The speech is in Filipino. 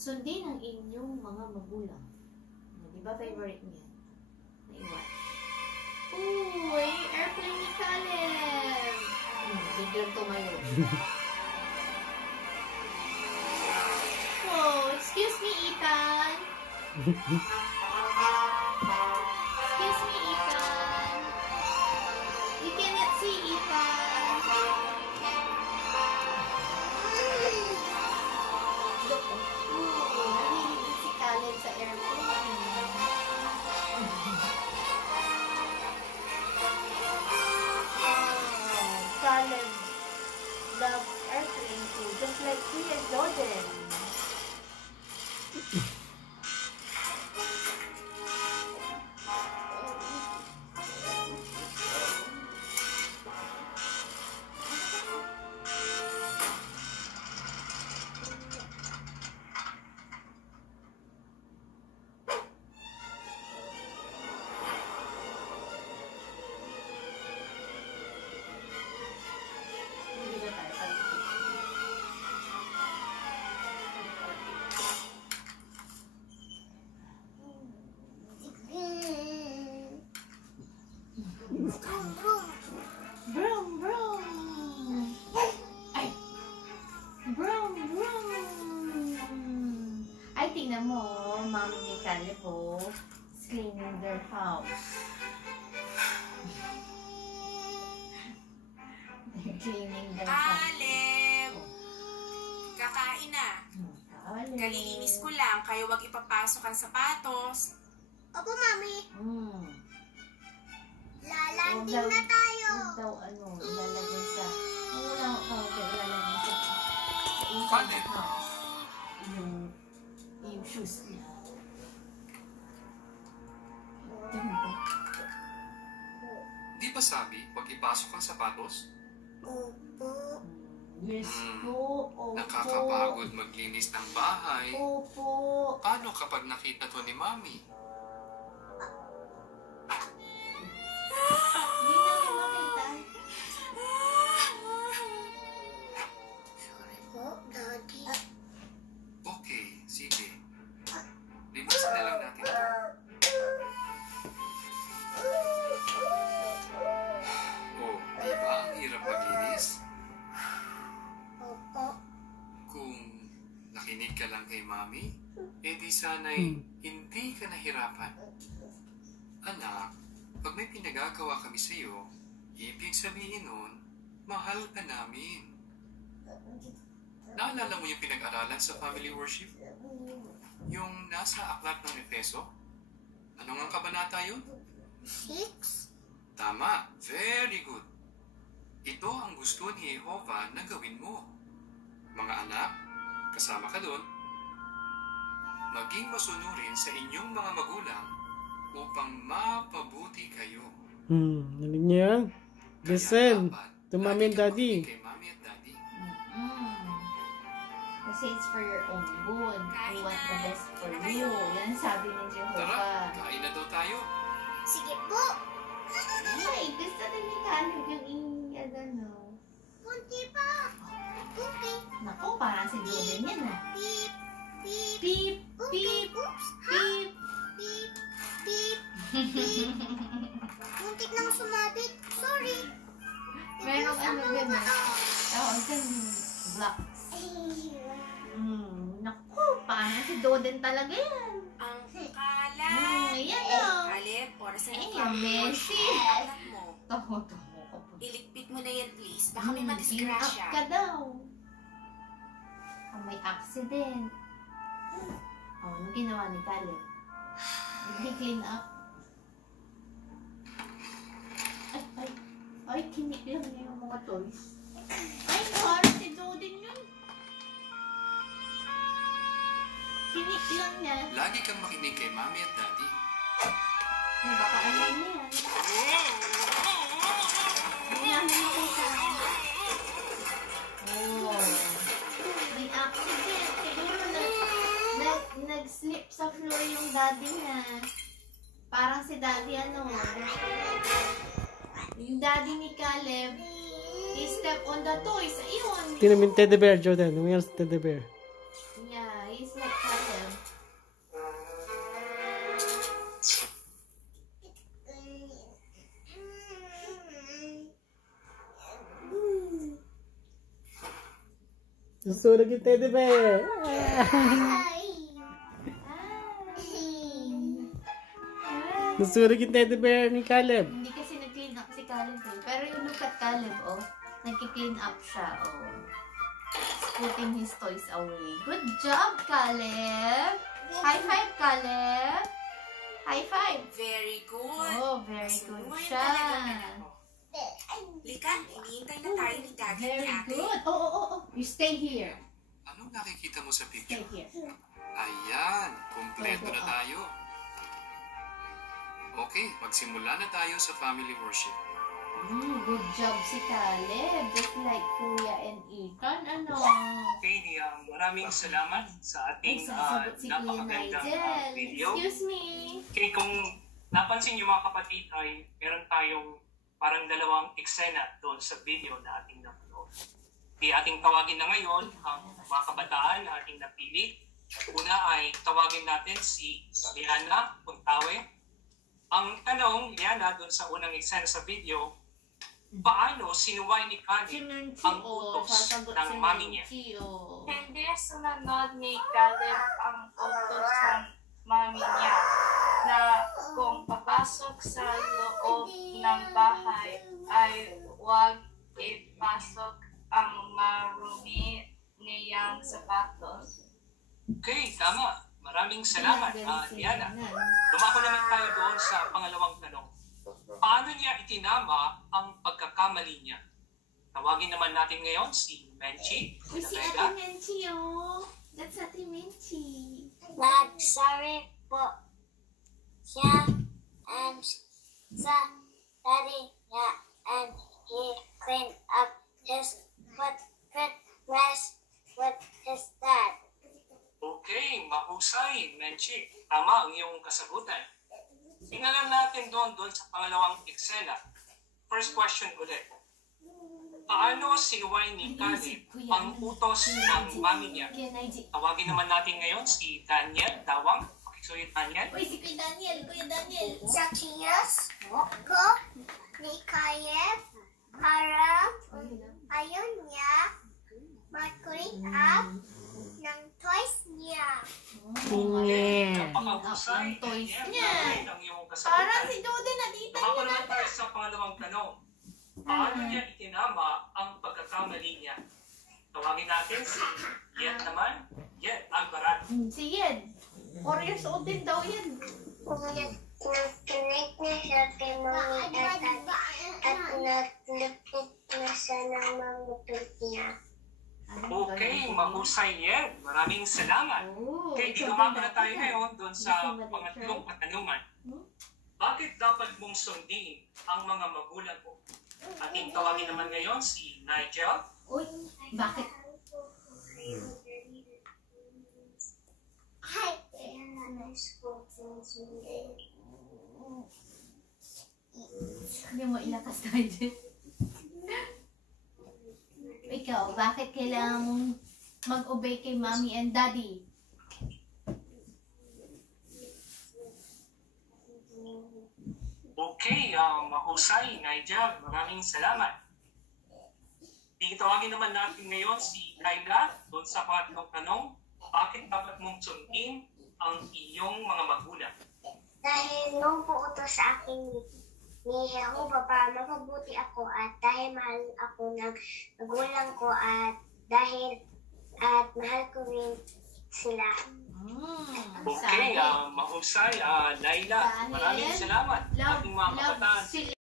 Sundin ang inyong mga magulang. Di ba favorite niya? Na-watch. Uy, airplane ni Caleb! Biglang tumayo. Oh, excuse me, Ethan. Excuse me, Ethan. You cannot see, Ethan. Narinig si Caleb sa airplane. Caleb loves airplane too, just like he and Jordan. Broom, broom. Ay. Broom, broom. Ay, tingnan mo, Mommy ni Caleb po is cleaning their house. They're cleaning their house. Caleb! Kakain na. Kalilinis ko lang, kaya wag ipapasok ang sapatos. Opo, Mami. Lalanding Huwag na tayo. Huwag daw, ilalagay sa... Wala ko ilalagay sa inside house. Yung shoes niya. Di ba sabi, huwag ipasok ang sapatos? Opo. Yes po, opo. Nakakapagod maglinis ng bahay. Opo. Paano kapag nakita to ni Mami? Hindi namin makita. Sorry po, Daddy. Okay, sige. Linisin na lang natin ito. Oh, di ba ang hirap maglinis? Opo. Kung nakinig ka lang kay Mami, edi sana'y hindi ka nahirapan. Anak, pag may pinagagawa kami sa iyo, ibig sabihin nun, mahal ka namin. Naalala mo yung pinag-aralan sa family worship? Yung nasa aklat ng Efeso? Ano nga kabanata yun? 6? Tama, very good. Ito ang gusto ni Jehovah na gawin mo. Mga anak, kasama ka doon. Maging masunurin sa inyong mga magulang upang mapabuti kayo. Narinig niyo yan? Listen to Mommy and Daddy. Kay Mommy at Daddy. Kasi it's for your own good. We want the best for you. Yan sabi ni Tara, Jehovah. kain na daw tayo. Sige po. Ay, gusto din ni Caleb yung ano. Kunti pa. Okay. Naku, parang si Jordan yan ah. Beep. Beep. Beep, beep, Oops. beep. Beep. Beep. Beep. Muntik nang sumabit. Sorry. Merong ano gano'n. Oo, dyan blocks. Naku, parang si Jordan talaga yan. Ang kalat. Ayan Eh, o. Caleb, oras na Ay, yung yung Messi. kalat mo. Taho ka po. Iligpit mo na yan, please. Baka may Clean up madisgrasya. ka daw. May accident. Ano ginawa ni Caleb? Nag-clean up. Ay, kinik lang niya yung mga toys. Ay, parang si Jordan yun. Kinik lang niya. Lagi kang makinig kay Mommy at Daddy. Ay, baka ano niya yan. Hindi namin makita. Oh. May accident. Siguro nag-slip sa floor yung daddy niya. Parang si daddy ano. Yung daddy ni Caleb, he stepped on the toys. Ayun. Tingnan mo yung teddy bear, Jordan. Tingnan mo yung teddy bear. Yeah, he's like Susunog yung teddy bear. Susunog yung teddy bear ni Caleb. Hindi kasi nag-clean up si Caleb eh. Pero yung look at Caleb, oh. Nag-clean up siya, oh. He's putting his toys away. Good job, Caleb! High five, Caleb! High five! Very good. Oh, very good Masunurin siya. talaga, anak ko. Lika, hinihintay na tayo ni Daddy Very ni Ate. good. Oh. You stay here. Anong nakikita mo sa Stay picture? here. Ayan, kumpleto na tayo. Okay, magsimula na tayo sa family worship. Good job si Caleb. Just like Kuya and Ethan, ano? Okay, maraming salamat sa Ay, ating sasagot si Kuya napakagandang Nigel. video. Excuse me. Okay, kung napansin niyo mga kapatid ay meron tayong parang dalawang eksena doon sa video na ating napanood. Okay, ating tawagin na ngayon ang mga kabataan na ating napili. Una ay tawagin natin si Liana Puntawe. Ang tanong, Liana, doon sa unang eksena sa video, paano sinuway ni Si Kani Menchi, ang oh. utos Sasagot ng si mami niya? Menchi, oh. Hindi sunod ni Caleb ang utos ng mami niya na kung papasok sa loob ng bahay ay huwag ipasok ang marumi niyang sapatos. Okay, tama. Maraming salamat, Diana. Dumako naman tayo doon sa pangalawang tanong. Paano niya itinama ang pagkakamali niya? Tawagin naman natin ngayon si Menchi. Uy, si Ate Menchi, oh. That's Ate Menchi. Nagsorry po siya and sa daddy niya and he cleaned up his footprint mess with his dad. Okay, mahusay, Menchi. Tama ang iyong kasagutan. Tingnan lang natin doon sa pangalawang eksena. First question ulit. Paano sinuway ni Caleb ang utos ng mami niya? Kuya Nigel. Tawagin naman natin ngayon si Daniel Dawang. Pakisuyo, Daniel. Uy, si Kuya Daniel. Kuya Daniel. Zacchaeus ko ni Caleb para ayaw niya mag-clean up ng toys niya. Napakahusay, Ang toys Daniel. niya. Mahusay ang iyong kasagutan. Parang si Joden na tita Dumako niya naman tayo sa pangalawang tanong. Paano niya itinama ang pagkakamali niya? Tawagin natin si Yet naman. Yet Alvarado. Si Yen. 4 years old din daw yan. Nag-connect na siya kay mami at naglupit na siya ng mga butol niya. Okay, mahusay Yet. Maraming salamat. Oh, Okay, dumako na tayo ngayon doon sa pangatlong katanungan. Bakit dapat mong sundin ang mga magulang mo? Ating tawagin naman ngayon si Nigel. Uy, bakit? Hi. Hindi mo ilakas tayo dyan. Ikaw, bakit kailangan mong mag-obey kay mommy and daddy? Okay, mahusay, Nigel. Maraming salamat. Tawagin naman natin ngayon si Laila doon sa pangatlong tanong. Bakit dapat mong sundin ang iyong mga magulang? Dahil nung puutos sa akin ni Jehovah para mapabuti ako at dahil mahal ako ng magulang ko at mahal ko rin sila. Okay, mahusay, Laila. Maraming salamat. Ating mga kabataan.